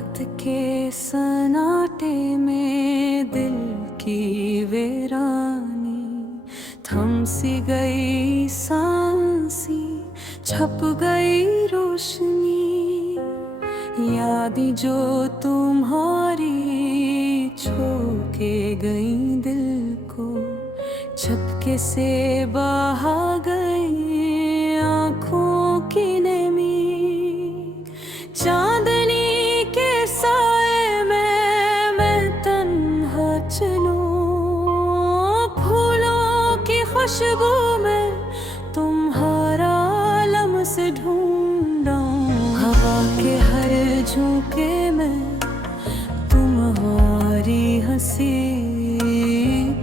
रात के सन्नाटे में दिल की वीरानी, थम सी गई सांसी, छप गई रोशनी। यादें जो तुम्हारी छू के गई दिल को, झपके से बहा गई आँखों की नमी। चांदनी के साए में मैं तन्हा चलूं, फूलों की खुशबू में तुम्हारा लम्स ढूंढूं। हवा के हर झोंके में तुम्हारी हंसी,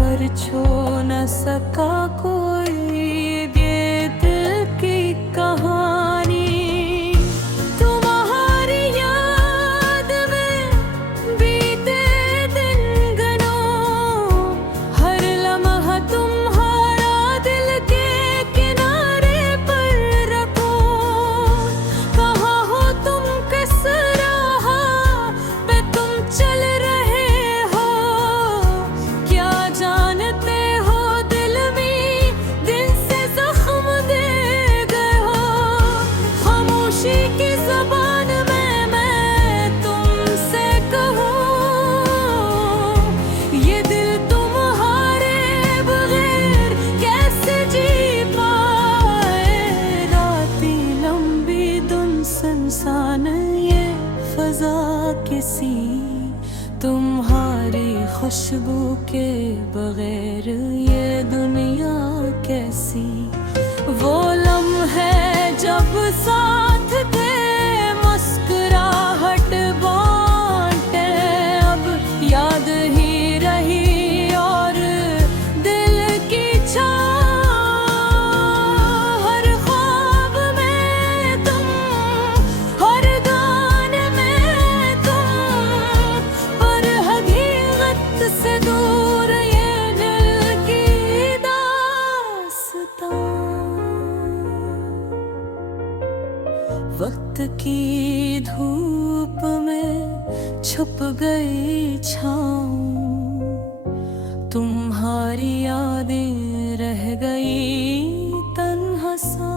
पर छू न सका कोई ये दिल की कहानी। तुम्हारी याद में बीते दिन गनो, हर लम्हा तुम्हारा दिल के किनारे पर रखो। कहाँ हो तुम, किस राह पे तुम चल रहे हो, क्या जानते हो दिल में दिल से जख्म दे गए हो। खामोशी की ज़बान में मैं तुमसे कहूँ, ये दिल तुम्हारे बगैर कैसे जी पाए। रातें लंबी धुन सुनसान ये फजा किसी, तुम्हारी खुशबू के बगैर ये दुनिया कैसी। वो लम्हे जब साथ थे, मुस्कुराहट बांटे, अब याद ही रही और दिल की छाँव। हर ख्वाब में तुम, हर गाने में तुम, पर हकीकत से दूर ये दिल की दास्तां। वक्त की धूप में छुप गई छाँव, तुम्हारी यादें रह गई तन्हा सा।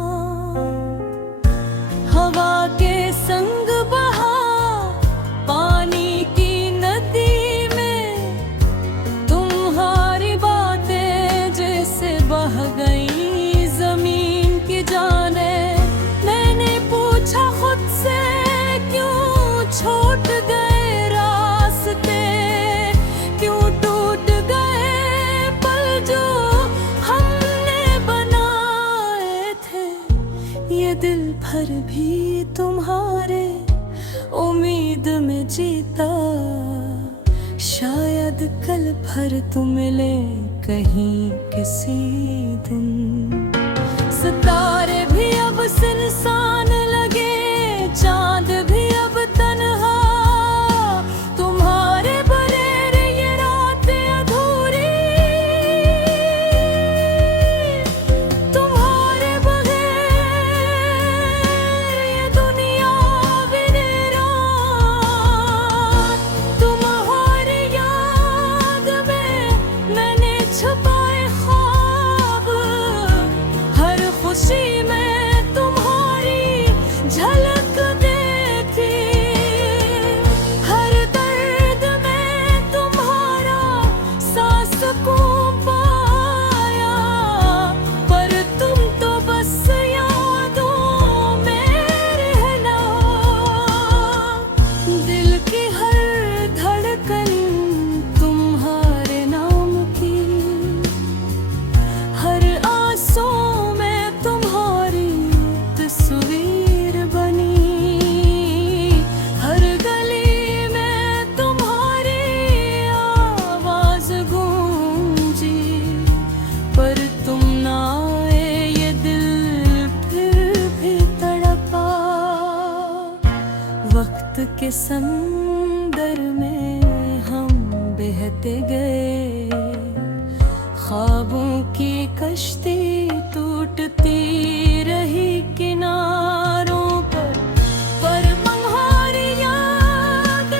हवा के संग बहा पानी की नदी में, तुम्हारी बातें जैसे बह गई जमीन की जाने। मैंने पूछा खुद से, क्यों छूट गए रास्ते, क्यों टूट गए पल जो हमने बनाए थे। ये दिल भर भी तुम्हारे उम्मीद में जीता, शायद कल भर तुम मिले कहीं किसी दिन। सितारे भी अब सुनसान लगे, चांद भी अब तन्हा, तुम्हारे बगैर ये रात अधूरी। तुम्हारे बगैर ये दुनिया वीरान। तुम्हारी याद में मैंने छुपाए ख्वाब, हर खुशी में तुम्हारी झलक देखी। हर दर्द में तुम्हारा सांस को पाया, पर तुम तो बस यादों में रहना। दिल की हर धड़कन तुम्हारे नाम की, हर आंसू में तुम्हारी तस्वीर बनी। हर गली में तुम्हारी आवाज गूंजी, पर तुम ना आए ये दिल फिर भी तड़पा। वक्त के समंदर में हम बहते गए, ख्वाबों की कश्ती टूटती रही किनारों पर। तुम्हारी याद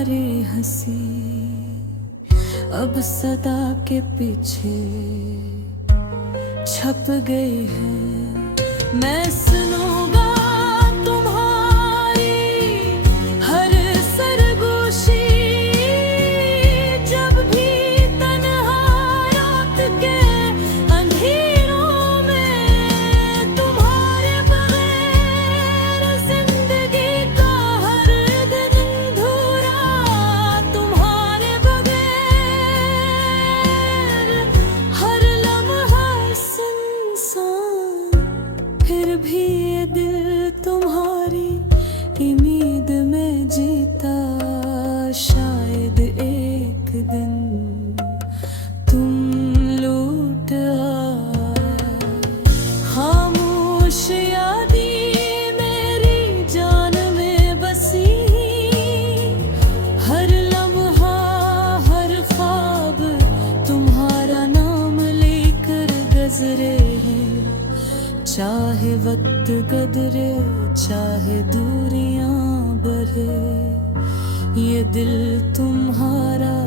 तुम्हारी हंसी अब सदा के पीछे छप गई है। मैं सुनूंगा तुम्हारी हर सरगोशी जब भी तन्हा रात के अंधेरों में। तुम्हारे बगैर जिंदगी का हर दिन अधूरा, तुम्हारे बगैर हर लम्हा सुनसान। फिर भी ये दिल तुम्हारी उम्मीद में जीता, शायद एक दिन तुम लौट आए। खामोश यादी मेरी जान में बसी, हर लम्हा हर ख्वाब तुम्हारा नाम लेकर गुजरे हैं। चाहे वक्त गदरे चाहे दूरियां बढ़े, ये दिल तुम्हारा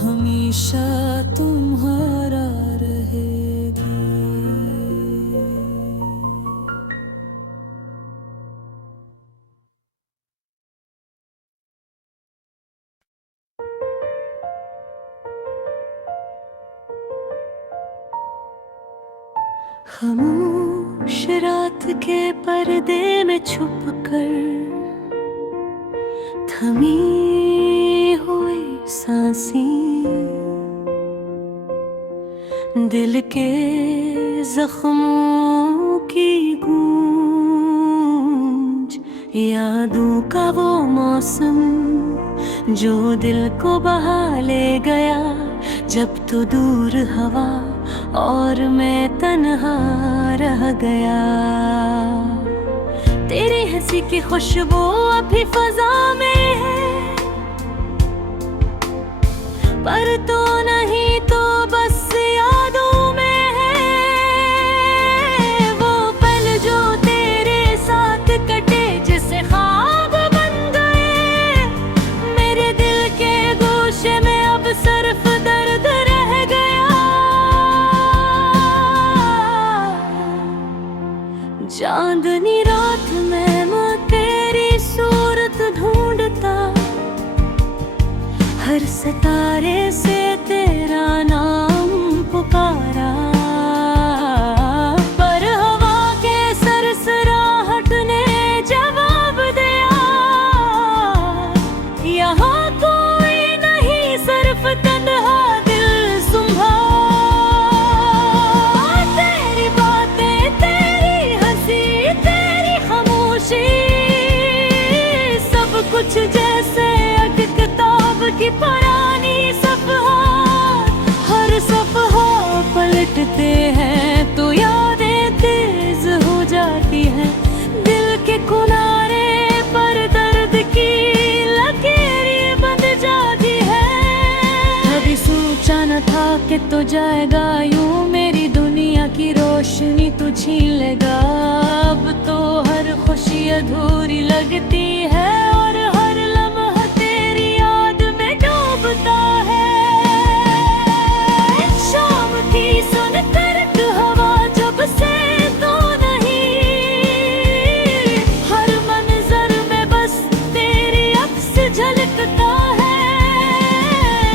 हमेशा तुम्हारा रहेगी। खामोश रात के पर्दे में छुप कर थमी हुई सांसें, दिल के जख्मों की गूंज, यादों का वो मौसम जो दिल को बहा ले गया। जब तो दूर हवा और मैं तन्हा रह गया। तेरी हंसी की खुशबू अभी फजा में है, पर तो नहीं तो बस यादों में है। वो पल जो तेरे साथ कटे जैसे ख्वाब बन गए, मेरे दिल के गोशे में अब सिर्फ दर्द रह गया। चांदनी रात में मैं तेरी सूरत ढूंढता, हर सितारे से तेरा नाम पुकारा, पर हवा के सरसराहट ने जवाब दिया। यहाँ कोई नहीं सिर्फ तन्हा दिल सुंभा। तेरी बातें तेरी हंसी तेरी खामोशी, सब कुछ जैसे एक किताब की पुरानी सफ़हात। हर सफ़हा पलटते हैं तो यादें तेज हो जाती हैं, दिल के किनारे पर दर्द की लकीरें बंध जाती है। कभी सोचा न था कि तो जाएगा यूं मेरी दुनिया की रोशनी तू छीन लेगा। अब तो हर खुशी अधूरी लगती है और हर लम्हा तेरी याद में डूबता है। शाम की सुन कर हवा जब से तो नहीं, हर मंजर में बस तेरी अक्स झलकता है।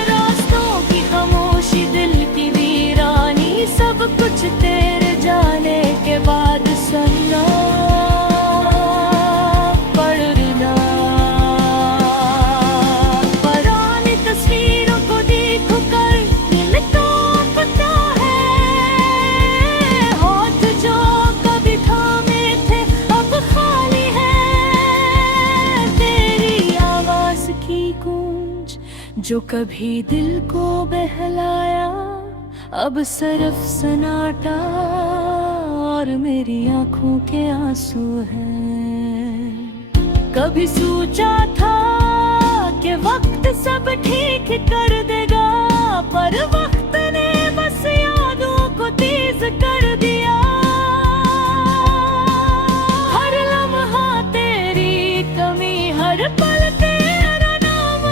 रास्तों की खामोशी दिल की वीरानी, सब कुछ तेरे जाने के बाद सुनना पड़ना। पुरानी तस्वीरों को देख कर दिल कांपता है, हाथ जो कभी थामे थे अब खाली है। तेरी आवाज की गूंज जो कभी दिल को बहलाया, अब सिर्फ सन्नाटा और मेरी आंखों के आंसू हैं। कभी सोचा था कि वक्त सब ठीक कर देगा, पर वक्त ने बस यादों को तेज कर दिया। हर लम्हा तेरी कमी, हर पल तेरा नाम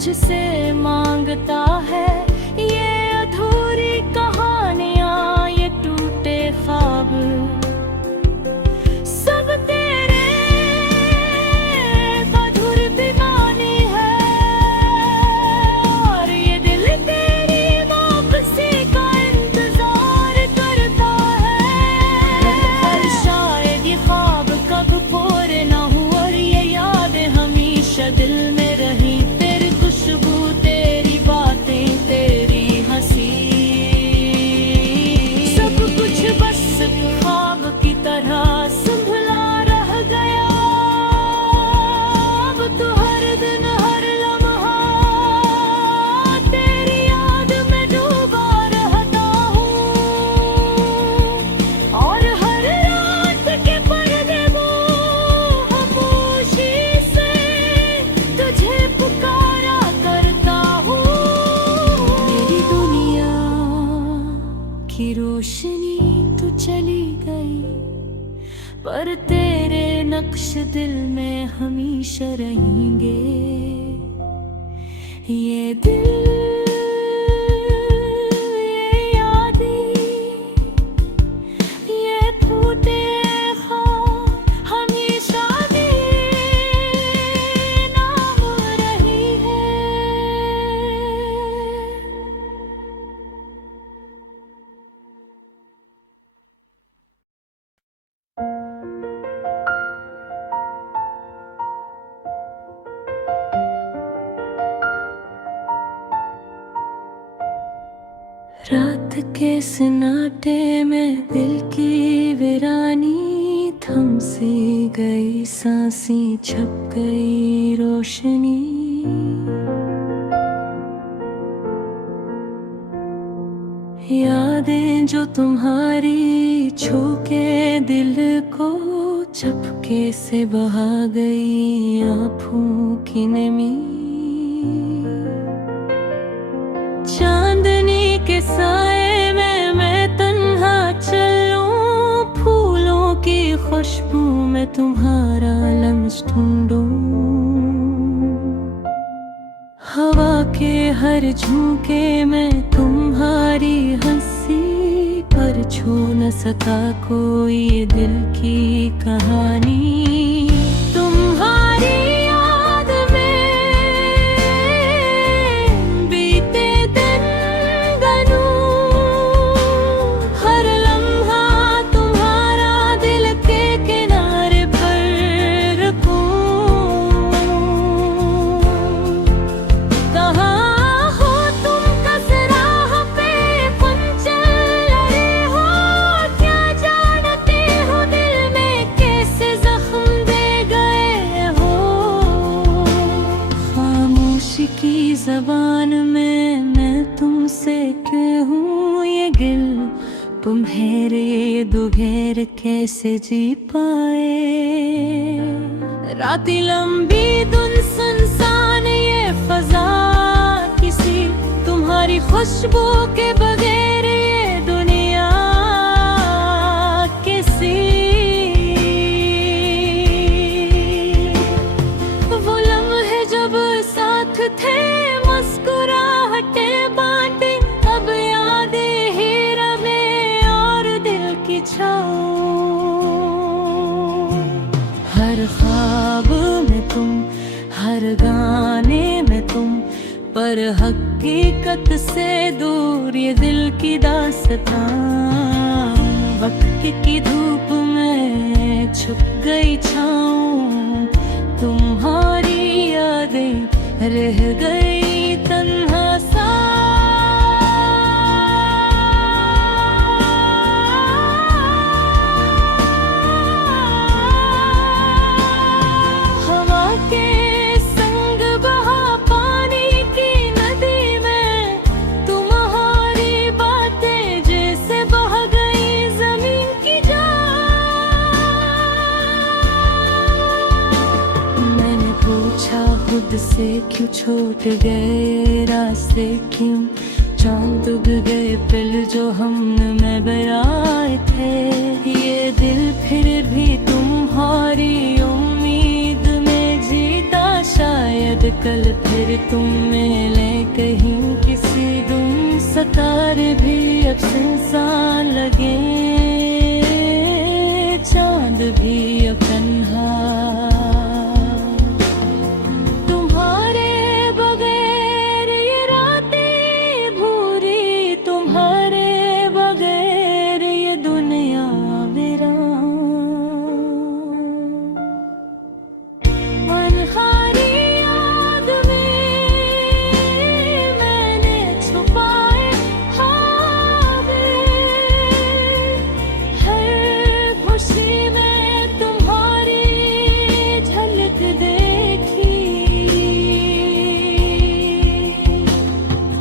तुझसे मांगता है। ये अधूरी कहानियाँ, ये टूटे ख्वाब, सब तेरे मधुर दीवानी है। और ये दिल तेरी वापसी का इंतजार करता है। पर शायद ये ख्वाब कब पूरे ना हो, और ये यादें हमेशा दिल में रही। तेरी खुशबू, तेरी बातें, तेरी हंसी, सब कुछ बस ख्वाब की तरह संभला रह गया। अब तो हर दिन हर लम्हा तेरी याद में डूबा रहता हूँ। और हर रात के पर्दे वो खामोशी से तुझे पुकारा करता हूँ। मेरी दुनिया की रोशनी तू चली गई, पर तेरे नक्श दिल में हमेशा रहेंगे। ये दिल, ये यादें, ये टूटे ख्वाब हमेशा तेरे नाम रही है। रात के सन्नाटे में दिल की वीरानी, थम सी गई सांसें, छप गई रोशनी। यादें जो तुम्हारी छू के दिल को चपके से बहा गई आँखों की नमी। चांदनी के साए में मैं तन्हा चलूं, फूलों की खुशबू में तुम्हारा लम्स ढूंढूं। हवा के हर झोंके में तुम्हारी हंसी, पर छू न सका कोई दिल की कहानी। तुम्हारी याद में बीते दिन गनूं, हर लम्हा तुम्हारा दिल के किनारे पर रखूं। कहाँ हो तुम कसराह पे पंचल लड़े हो, क्या जानते हो दिल में कैसे जख्म दे गए हो। खामोशी की जबान में मैं तुमसे कहूँ ये गिल, तुम्हारे ये दुघेर कैसे जी पाए। राती लंबी धुन सुनसान ये फजा, किसी तुम्हारी खुशबू के बगैर ये दुनिया किसी। वो लम्हे जब साथ थे, मुस्कुराहटें बांटे, अब यादें ही रमे और दिल की छाओ। हर ख्वाब में तुम, हर गाने में तुम, पर हकीकत से दूर ये दिल की दास्तां। वक्त की धूप में छुप गई छाऊं, तुम्हारी यादें रह गई तन्हा सा। हवा के संग बहा पानी की नदी में, तुम्हारी बातें जैसे बह गई जमीन की जा। मैंने पूछा खुद से क्यों छूट गए रास्ते, क्यों चांद उग गए पिल जो हमने में बराए थे। ये दिल फिर भी तुम्हारी उम्मीद में जीता, शायद कल फिर तुम मिले कहीं किसी गुम सितारे भी अब सुनसान लगे, चांद भी अब तन्हा। तुम्हारे बगैर ये रातें भूरी, तुम्हारे बगैर ये दुनिया वीरान। मनहारी याद में मैंने छुपाए ख्वाबे, हर खुशी में तुम्हारी झलक देखी,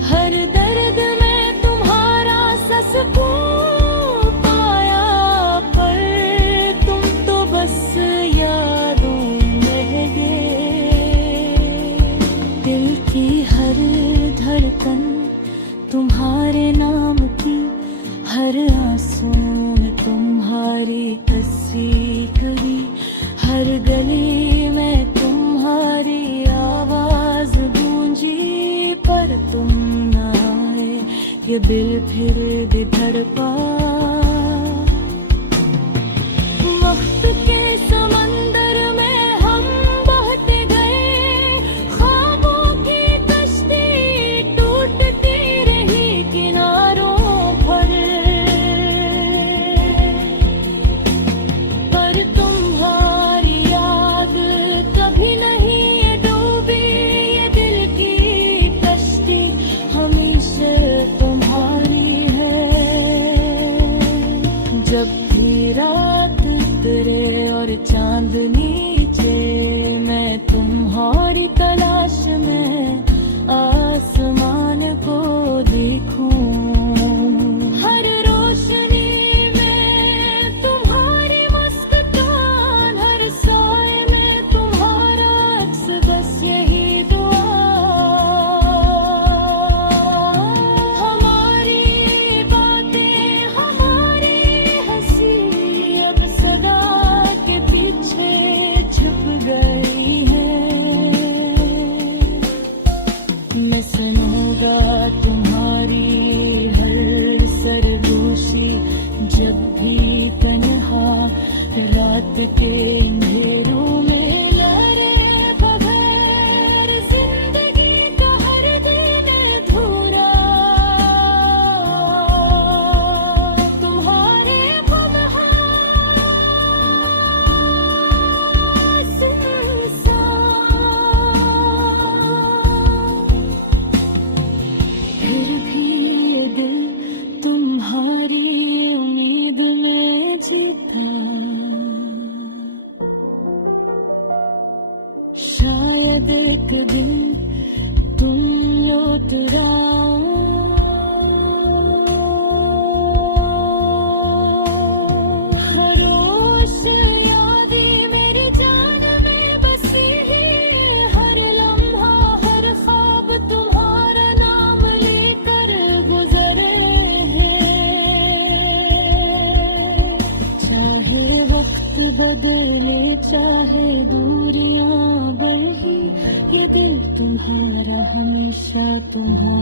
हर दर्द में तुम्हारा सा सुकून पाया, पर तुम तो बस यादों में रह गए। दिल की हर धड़कन तुम्हारे नाम की, हर आंसू में तुम्हारी तस्वीर, हर गली में तुम्हारी आवाज गूंजी, पर तुम न आए, ये दिल फिर भी धड़का। वक्त के समंदर में हम बहते गए, ख्वाबों की कश्ती टूटती रही किनारों पर, तुम्हारी याद कभी नहीं ये डूबी, ये दिल की कश्ती हमेशा तुम्हारी है। जब भी रात उतरे और चांद नीचे, मैं तुम्हारी तलाश में आसमान को देखूं, हर रोशनी में तुम्हारी मुस्कान, हर साए में तुम्हारा अक्स, बस यही दुआ। हमारी बातें, हमारी हंसी अब सदा के पीछे छुप गई है। मैं सुनूंगा तुम्हारी हर सरगोशी, जब भी तन्हा रात के अंधेरों में लहरे बगैर जिंदगी का हर दिन अधूरा। तुम्हारे फिर भी ये दिल तुम्हारी उम्मीद में जीता। शायद एक दिन तुम लौट हर रोश यादी मेरी जान में बसी है, हर लम्हा हर ख्वाब तुम्हारा नाम लेकर गुजरे हैं। चाहे वक्त बदले, चाहे दूरियां बढ़ी, ये दिल तुम्हारा हमेशा तुम्हारा।